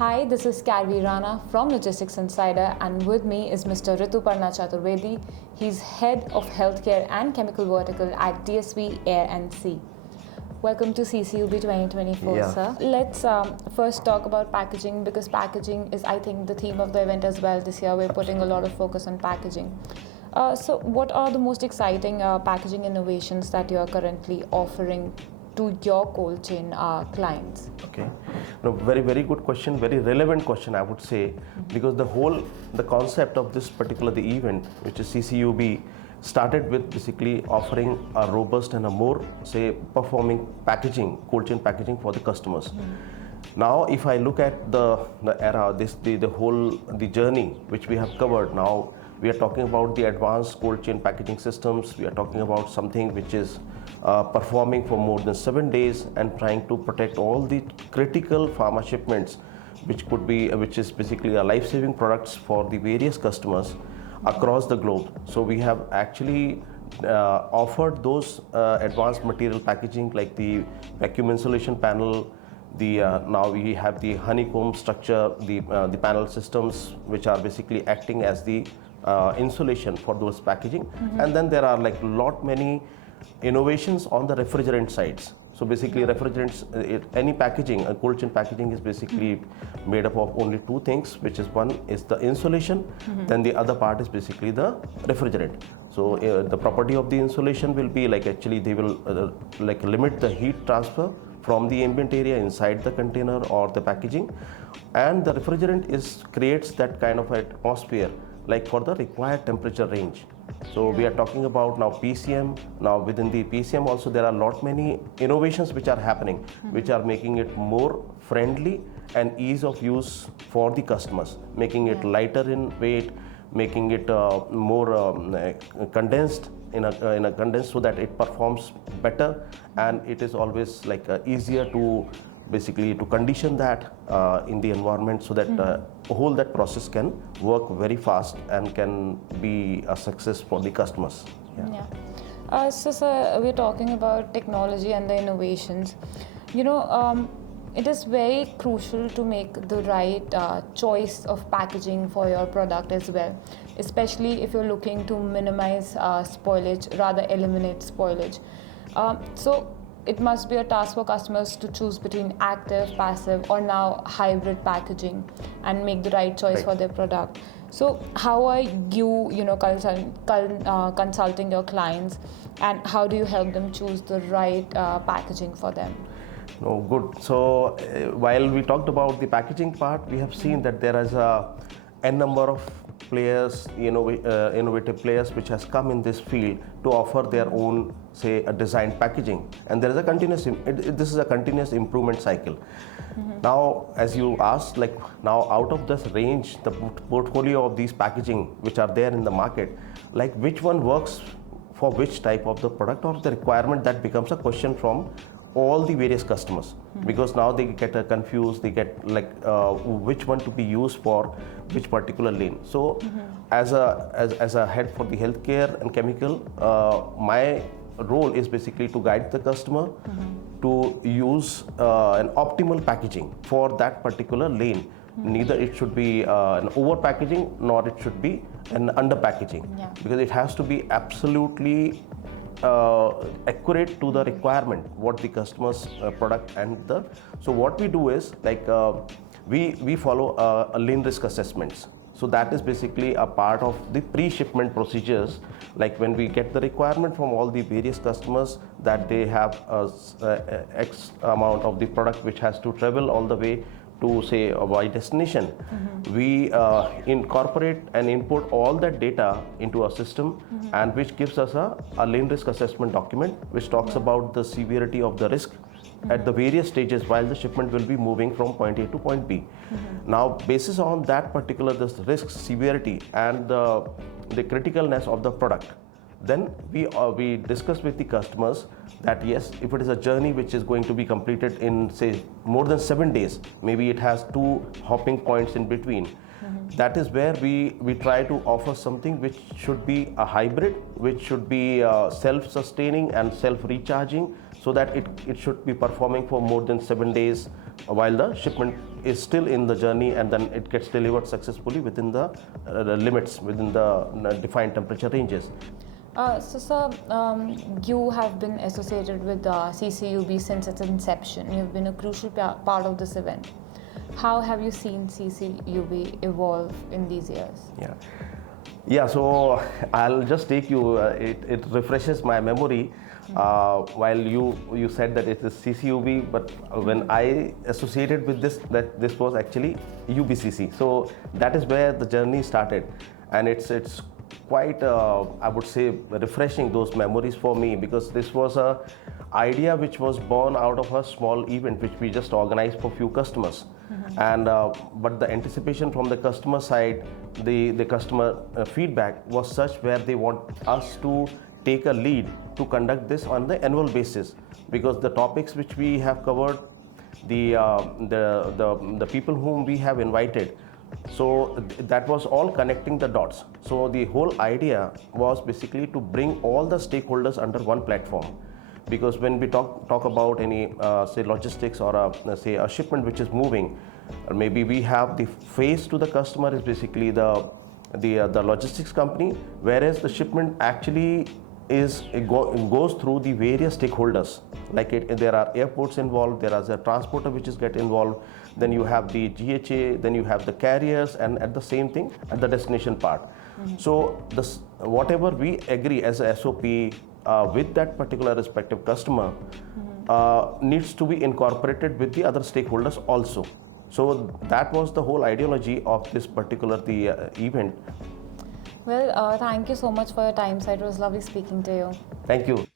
Hi, this is Carvi Rana from Logistics Insider, and with me is Mr. Rituparna Chaturvedi. He's Head of Healthcare and Chemical Vertical at DSV Air and Sea. Welcome to CCUB 2024, sir. Let's first talk about packaging, because packaging is, I think, the theme of the event as well this year. We're putting a lot of focus on packaging. So what are the most exciting packaging innovations that you are currently offering to your cold chain clients? Okay, no, very good question, very relevant question, I would say, because the concept of this particular event, which is CCUB, started with basically offering a robust and a more, say, performing packaging, cold chain packaging for the customers. Now, if I look at the era, the journey which we have covered now, we are talking about the advanced cold chain packaging systems. We are talking about something which is performing for more than 7 days and trying to protect all the critical pharma shipments, which is basically a life-saving products for the various customers across the globe. So we have actually offered those advanced material packaging like the vacuum insulation panel. Now we have the honeycomb structure, the panel systems, which are basically acting as the insulation for those packaging. And then there are like many innovations on the refrigerant sides. So basically refrigerants, any packaging, a cold chain packaging is basically made up of only two things, which is one is the insulation, then the other part is basically the refrigerant. So the property of the insulation will be like, actually they will like limit the heat transfer from the ambient area inside the container or the packaging, and the refrigerant creates that kind of atmosphere like for the required temperature range. So we are talking about now PCM. Now within the PCM also there are many innovations which are happening, which are making it more friendly and ease of use for the customers, making it lighter in weight, making it more condensed in a condensed, so that it performs better, and it is always like easier to basically to condition that in the environment, so that that process can work very fast and can be a success for the customers. So sir, we're talking about technology and the innovations. It is very crucial to make the right choice of packaging for your product as well, especially if you're looking to minimize spoilage, rather eliminate spoilage. So it must be a task for customers to choose between active, passive, or now hybrid packaging and make the right choice for their product. So how are you, consulting your clients, and how do you help them choose the right packaging for them? No, good. So while we talked about the packaging part, we have seen that there is a number of players, innovative players, which has come in this field to offer their own, say, a designed packaging, and there is a this is a continuous improvement cycle. Now, as you asked, like now out of this range, the portfolio of these packaging which are there in the market, like which one works for which type of the product or the requirement, that becomes a question from all the various customers, because now they get confused, they get like which one to be used for which particular lane. So as a head for the healthcare and chemical, my role is basically to guide the customer to use an optimal packaging for that particular lane. Neither it should be an over packaging, nor it should be an under packaging, because it has to be absolutely accurate to the requirement what the customer's product and the. So what we do is like we follow a lean risk assessments. So that is basically a part of the pre-shipment procedures, like when we get the requirement from all the various customers that they have X amount of the product which has to travel all the way to, say, a Y destination. We incorporate and input all that data into a system, and which gives us a lean risk assessment document, which talks about the severity of the risk at the various stages while the shipment will be moving from point A to point B. Now, basis on that particular this risk severity and the criticalness of the product, then we discuss with the customers that yes, if it is a journey which is going to be completed in, say, more than 7 days, maybe it has 2 hopping points in between. That is where we try to offer something which should be a hybrid, which should be self-sustaining and self-recharging, so that it should be performing for more than 7 days while the shipment is still in the journey, and then it gets delivered successfully within the limits, within the defined temperature ranges. So, sir, you have been associated with CCUB since its inception. You've been a crucial part of this event. How have you seen CCUB evolve in these years? Yeah, so I'll just take you, it refreshes my memory. While you said that it is CCUB, but when I associated with this, that this was actually UBCC. So that is where the journey started, and it's quite, I would say, refreshing those memories for me, because this was a idea which was born out of a small event which we just organized for few customers. And but the anticipation from the customer side, the customer feedback was such where they want us to take a lead to conduct this on the annual basis, because the topics which we have covered, the people whom we have invited, so that was all connecting the dots. So the whole idea was basically to bring all the stakeholders under one platform, because when we talk about any say logistics or say a shipment which is moving, or maybe we have the face to the customer is basically the logistics company, whereas the shipment actually goes through the various stakeholders. Like there are airports involved, there is a transporter which is get involved, then you have the GHA, then you have the carriers, and at the same thing at the destination part. So whatever we agree as a SOP with that particular respective customer needs to be incorporated with the other stakeholders also. So that was the whole ideology of this particular event. Well, thank you so much for your time, sir. It was lovely speaking to you. Thank you.